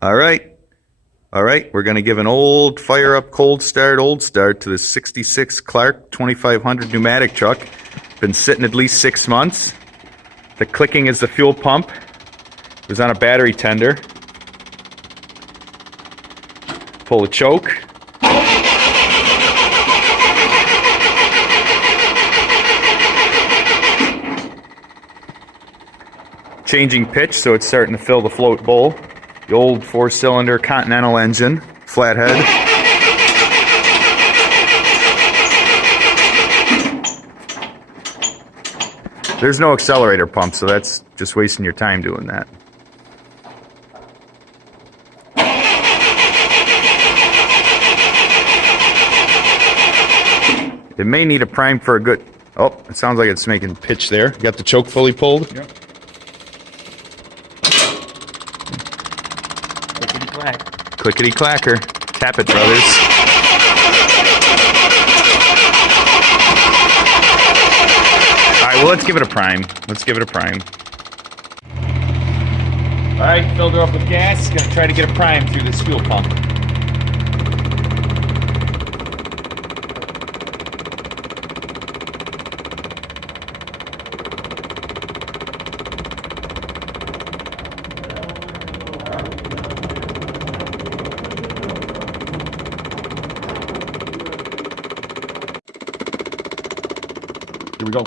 All right. All right. We're going to give an old fire up old start to the 66 Clark 2500 pneumatic truck. Been sitting at least 6 months. The clicking is the fuel pump. It was on a battery tender. Pull the choke. Changing pitch, so it's starting to fill the float bowl. The old 4-cylinder Continental engine, flathead. There's no accelerator pump, so that's just wasting your time doing that. It may need a prime for a good... Oh, it sounds like it's making pitch there. You got the choke fully pulled? Yep. Clickety-clack. Clickety-clacker. Tap it, brothers. Alright, well, let's give it a prime. Let's give it a prime. Alright, filled her up with gas. Gonna try to get a prime through this fuel pump. Here we go.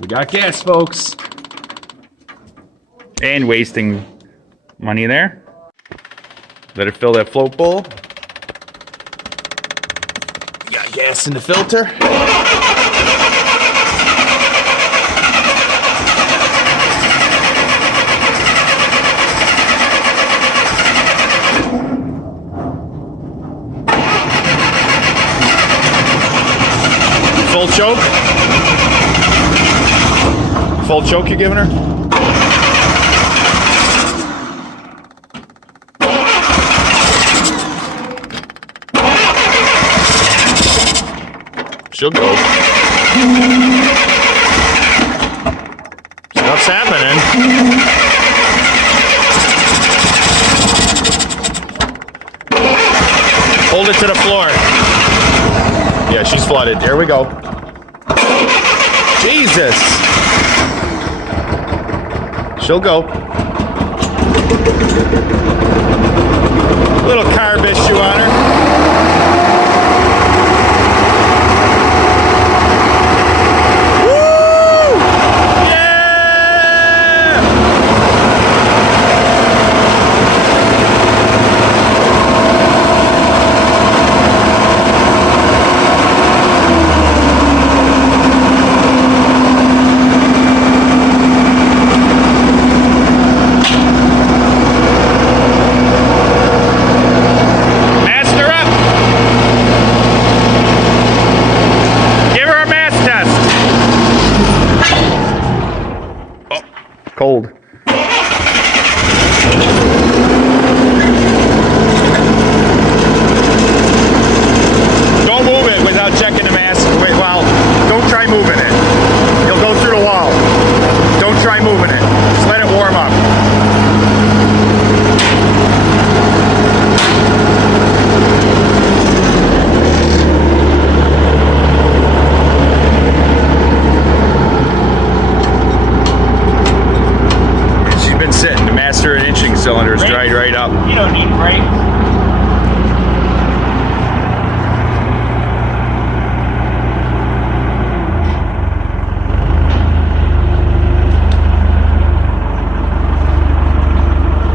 We got gas, folks. And wasting money there. Let it fill that float bowl. Got gas in the filter. Full choke. Full choke you're giving her? She'll go. Stuff's happening. Hold it to the floor. Yeah, she's flooded. There we go. Jesus. She'll go. Little carb issue on her. Cold. Don't move it without checking the mask. Wait, well, don't try moving it. You'll go through the wall. Don't try moving it. Just let it warm up. Sitting. The master and inching cylinder is dried right up. You don't need brakes.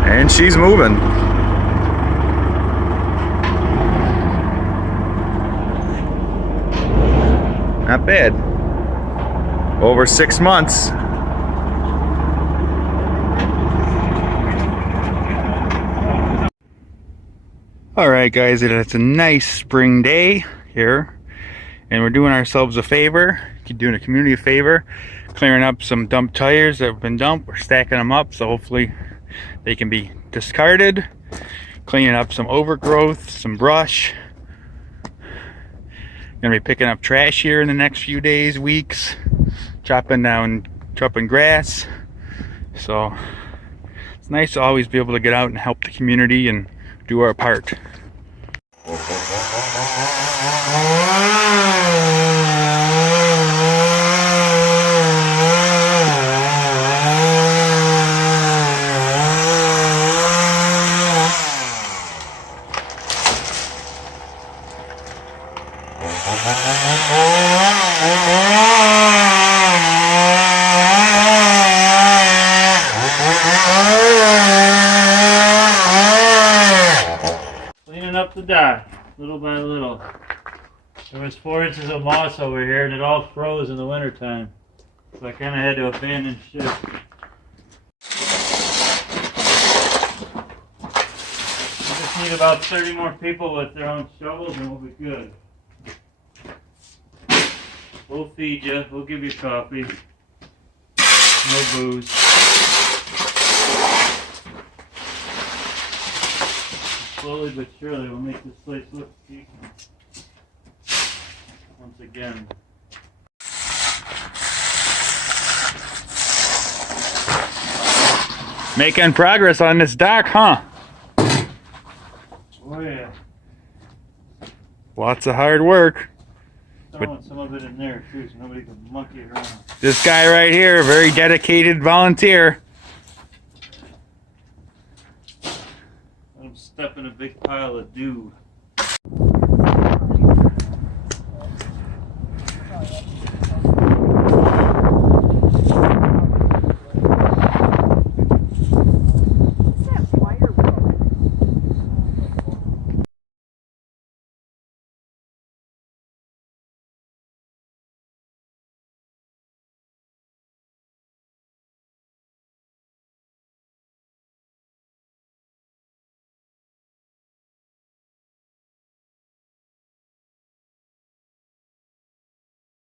And she's moving. Not bad. Over 6 months. Alright guys, it's a nice spring day here, and we're doing ourselves a favor, doing a community a favor, clearing up some dumped tires that have been dumped. We're stacking them up so hopefully they can be discarded, cleaning up some overgrowth, some brush. Gonna be picking up trash here in the next few days, weeks, chopping grass. So it's nice to always be able to get out and help the community and do our part. Cleaning up the dock, little by little. There was 4 inches of moss over here and it all froze in the wintertime. So I kind of had to abandon ship. We just need about 30 more people with their own shovels and we'll be good. We'll feed you, we'll give you coffee. No booze. Slowly but surely we'll make this place look decent. Once again. Making progress on this dock, huh? Oh yeah. Lots of hard work. Throwing some of it in there too so nobody can monkey it around. This guy right here, very dedicated volunteer. Let him step in a big pile of dew.